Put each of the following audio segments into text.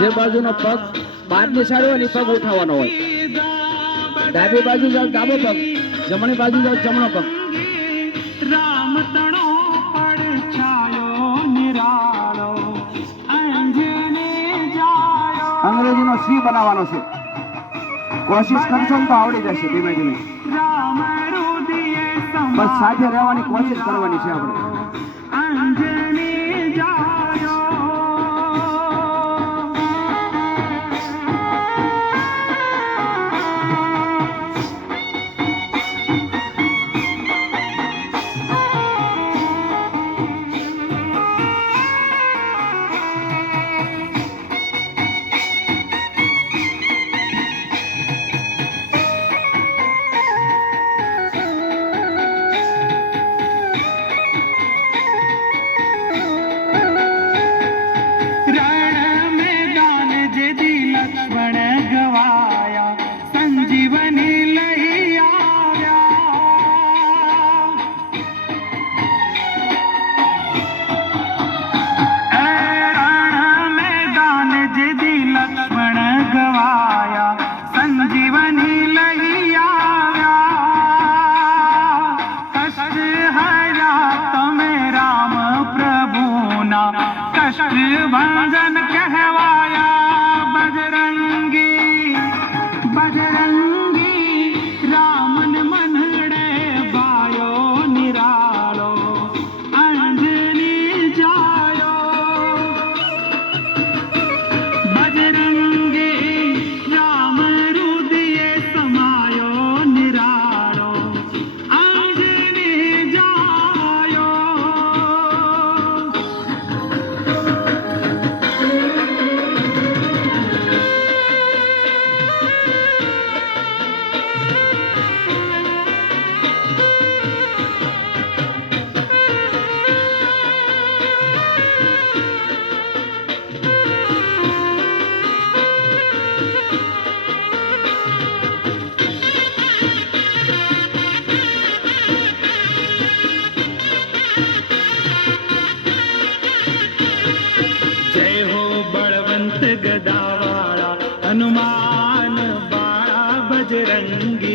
જે બાજુનો પગ બહારની સાઈડ હોય ને પગ ઉઠાવવાનો હોય. ડાબી બાજુ જાવ ડાબો પગ જમણી બાજુ જાવ જમણો પગ. અંગ્રેજીનો સી બનાવવાનો છે. કોશિશ કરશો તો આવડી જશે ધીમે ધીમે. બસ સાથે રહેવાની કોશિશ કરવાની છે આપણે. હનુમાન બાળા બજરંગી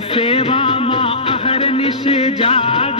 સેવામાં અહરનિશ જા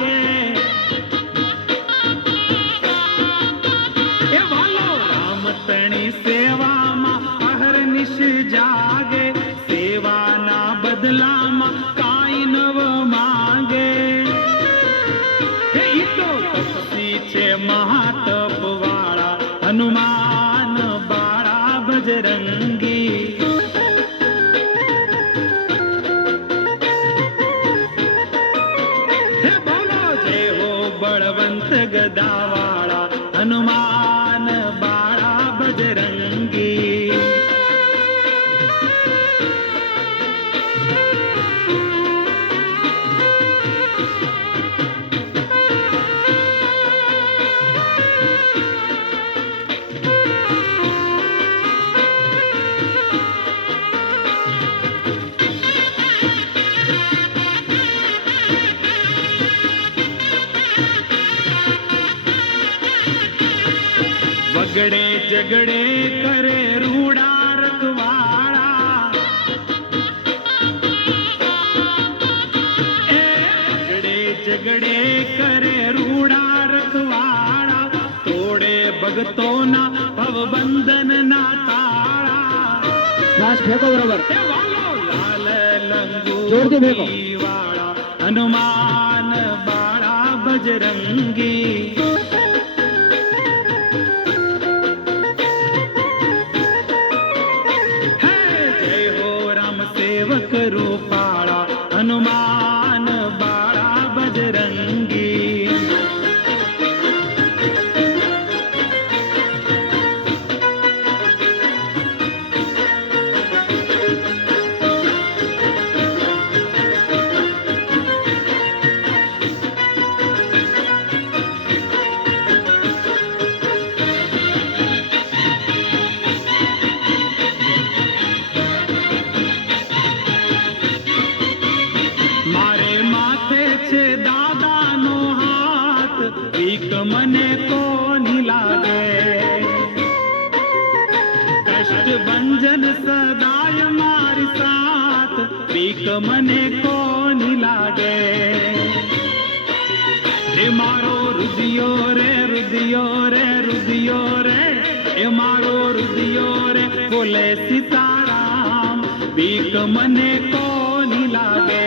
ઝગડે કરે રૂડા રતવાળા એ ઝગડે ઝગડે કરે રૂડા રતવાળા તોડે ભગતોના ભવબંધનના તાળા. લાસ્ટ ફેંકો બરાબર. લાલ હનુમાન બાળા બજરંગી. લાગે. એ મારો રુદિયો રે રુદિયો રે રુદિયો રે. એ મારો રુદિયો રે, બોલે સીતારામ, બીક મને કોની લાગે?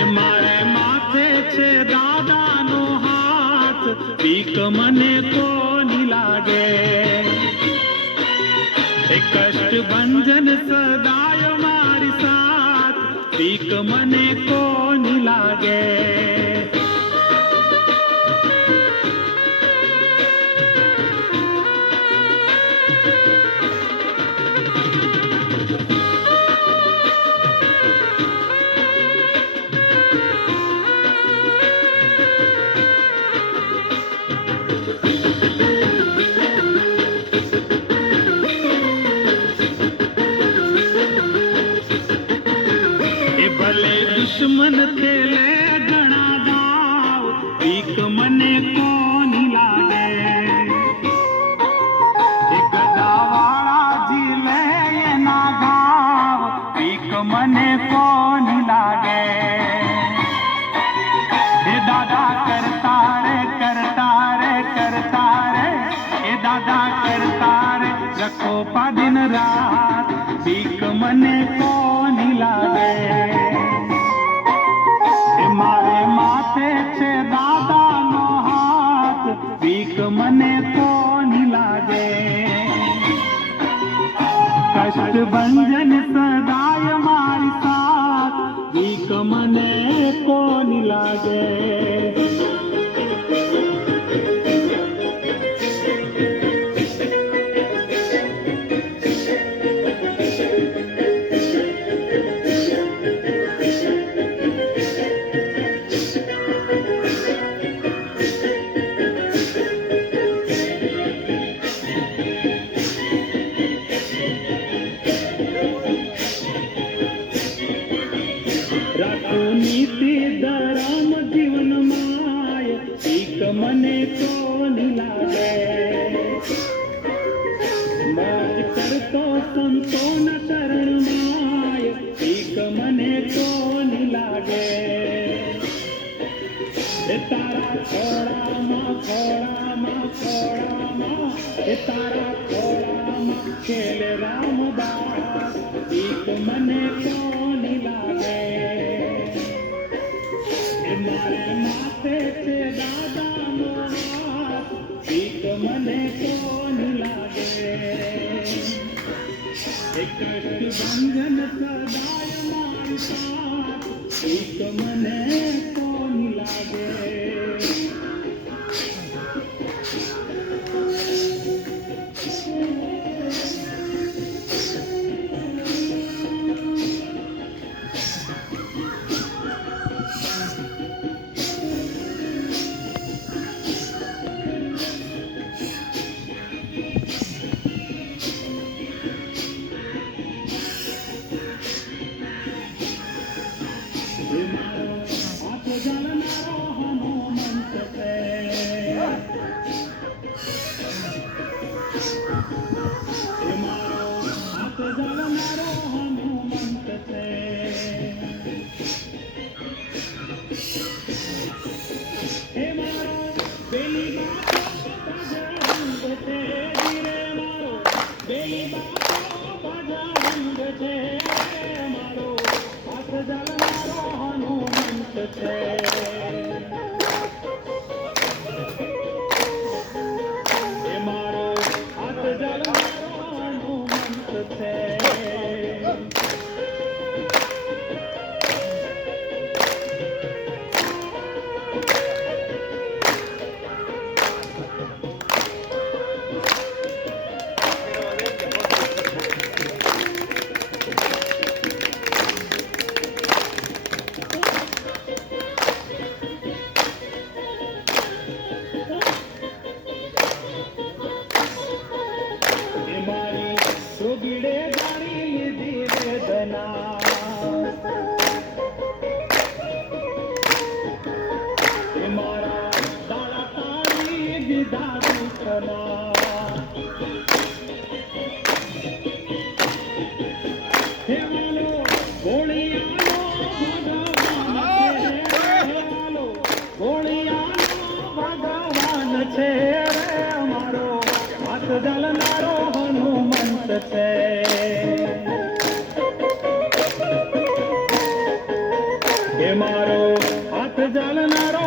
એ મારે માથે છે દાદાનો હાથ, બીક મને કોની લાગે? એ કષ્ટ ભંજન સદાય મારી સા બીક મને કોની લાગે? મને કોની લાગે? ખેલ રામદાસ એક મને કોની લાગે મારે માથે છે દાદા એક મને કોની લાગે એક બંધન સદાય મારી સાથ મને હાથ જલનારો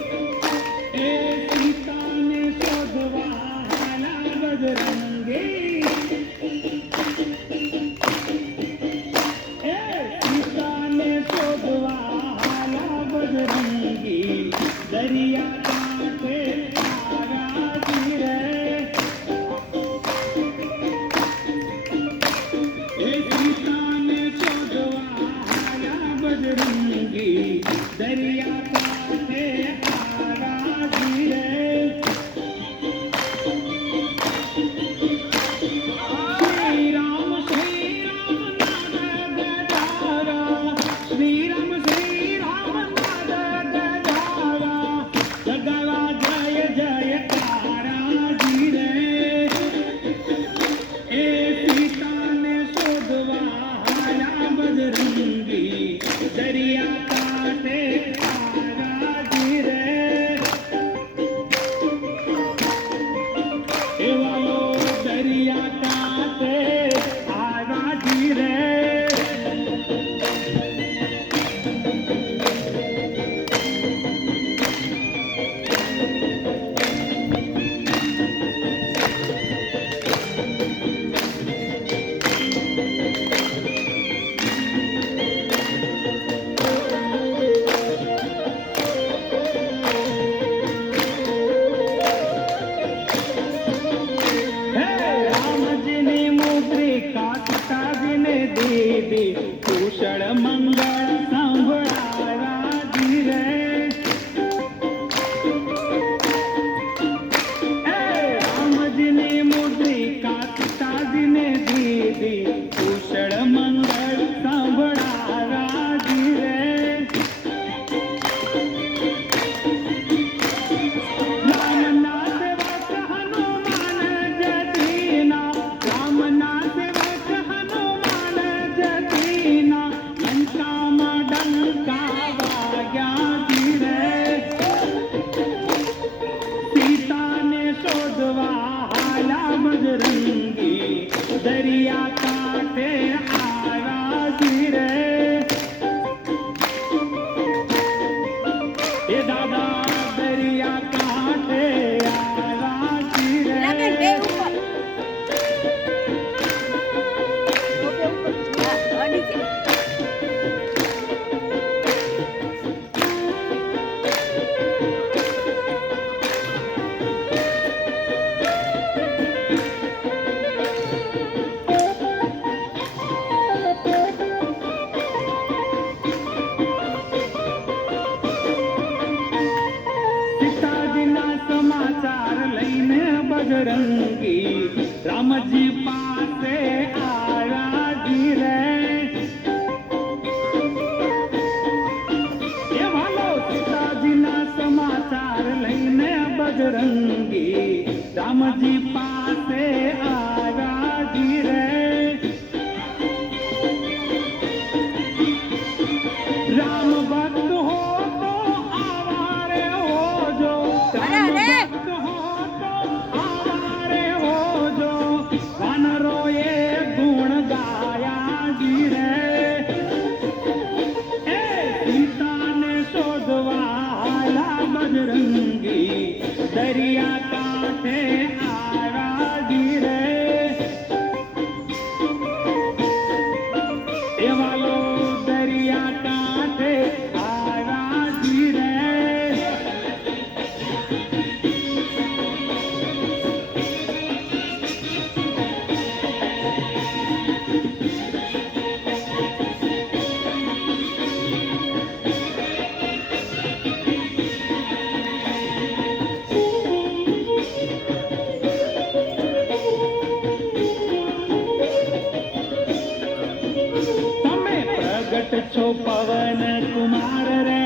તમે પ્રગટ છો પવન કુમાર રે.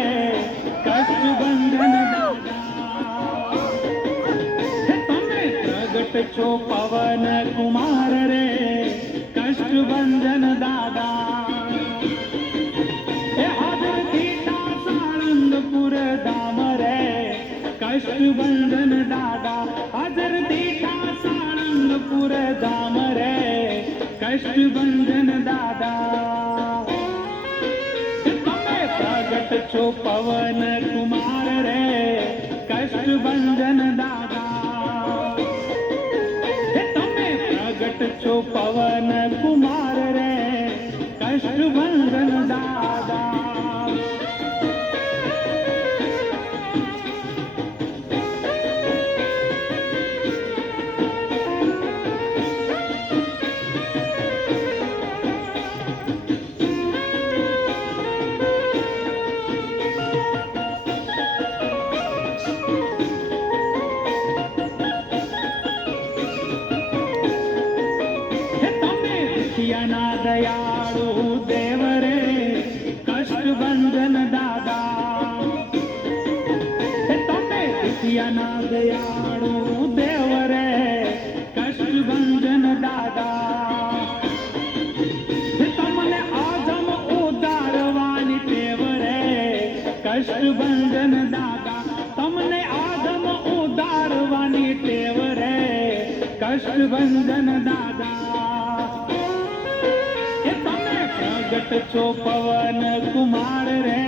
કષ્ટબંધન દાદા હે તમે પ્રગટ છો પવન કુમાર રે. કષ્ટબંધન દાદા. હે હાજર દીટા સાળંગપુર ધામ રે. કષ્ટબંધન દાદા, હાજર કષ્ટબંધન દાદા તમે પ્રગટ છો પવન કુમાર રે કષ્ટભંજન પવન કુમાર રે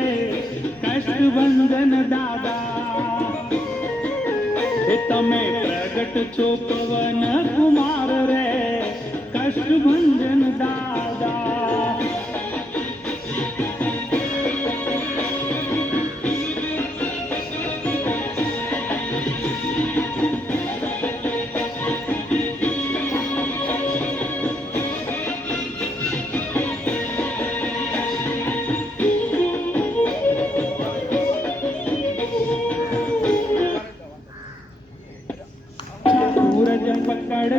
કષ્ટભંજન દાદા. એ તમે પ્રગટ છો પવન કુમાર રે કષ્ટભંજન દાદા.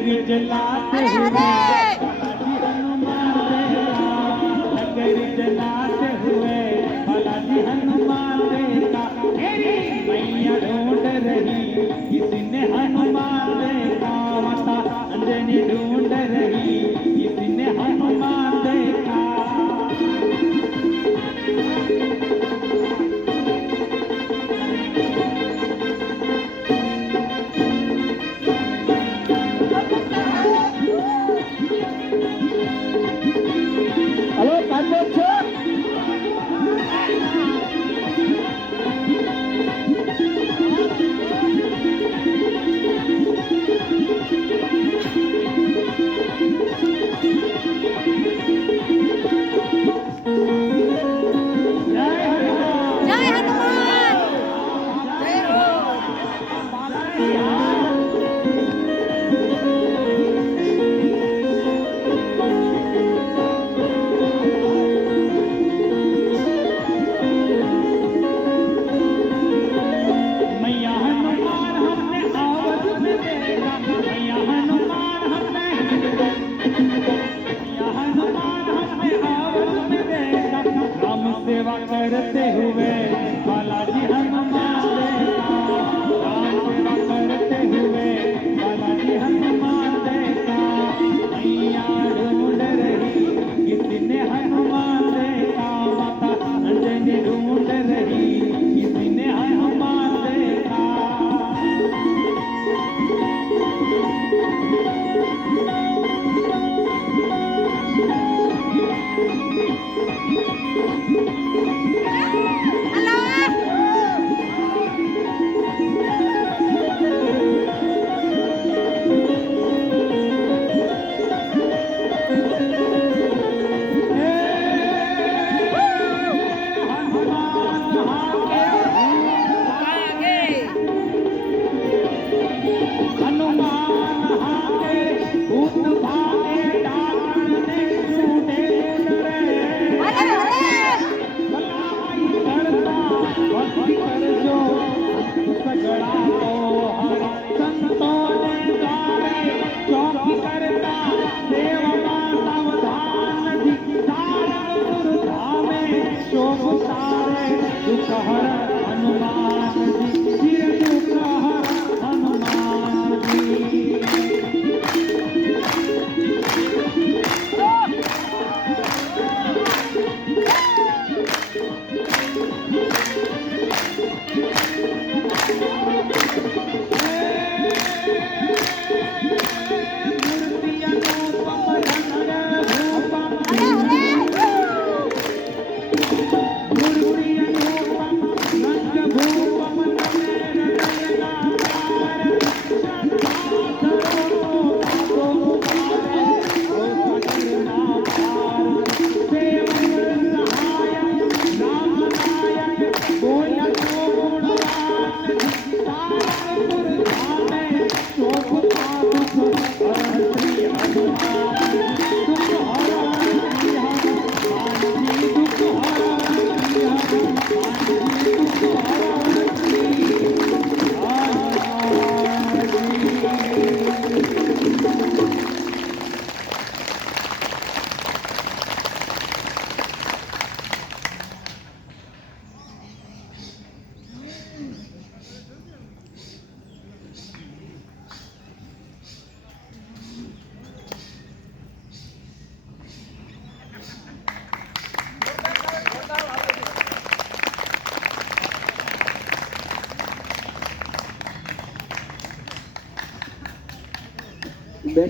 નગર જલા નગર જલાત હુએ ભલાજી હનુમાન ઢૂંઢ રહી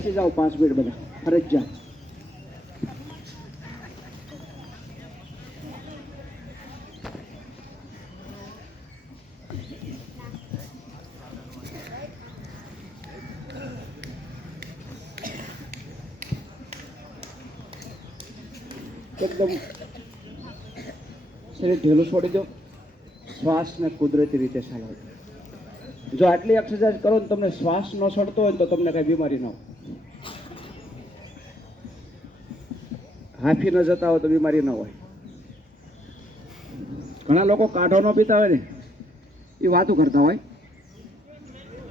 બેસી જાઓ પાંચ મિનિટ બધા. ફરજિયાત. એકદમ શરીર ઢીલું છોડી દો. શ્વાસને કુદરતી રીતે ચલાવો જો આટલી એક્સરસાઇઝ કરો ને તમને શ્વાસ ન છોડતો હોય તો તમને કઈ બીમારી ન હોય. હાફી ન જતા હોય તો બીમારી ન હોય. ઘણા લોકો કાઢો ન પીતા હોય ને, એ વાતો કરતા હોય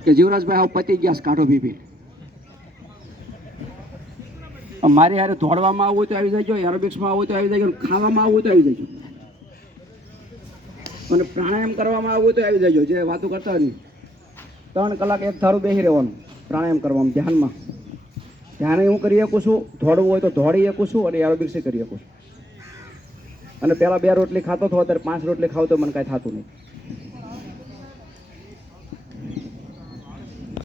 કે જીવરાજભાઈ આવું પતી ગયા કાઢો પી પી. મારે યારે દોડવામાં આવવું તો આવી જાય એરોબિક્સમાં આવવું તો આવી જાય ખાવામાં આવવું તો આવી જજો. અને પ્રાણાયામ કરવામાં આવવું તો આવી જાય જે વાતો કરતા હોય ત્રણ કલાક એક ધારું બેસી રહેવાનું પ્રાણાયામ કરવામાં, ધ્યાનમાં. ધ્યાને હું કરી શકું છું દોડવું હોય તો દોડી શકું છું અને એરોબિક્સ કરી શકું છું. અને પહેલાં બે રોટલી ખાતો હતો અત્યારે પાંચ રોટલી ખાવ તો મને કાંઈ થતું નહીં.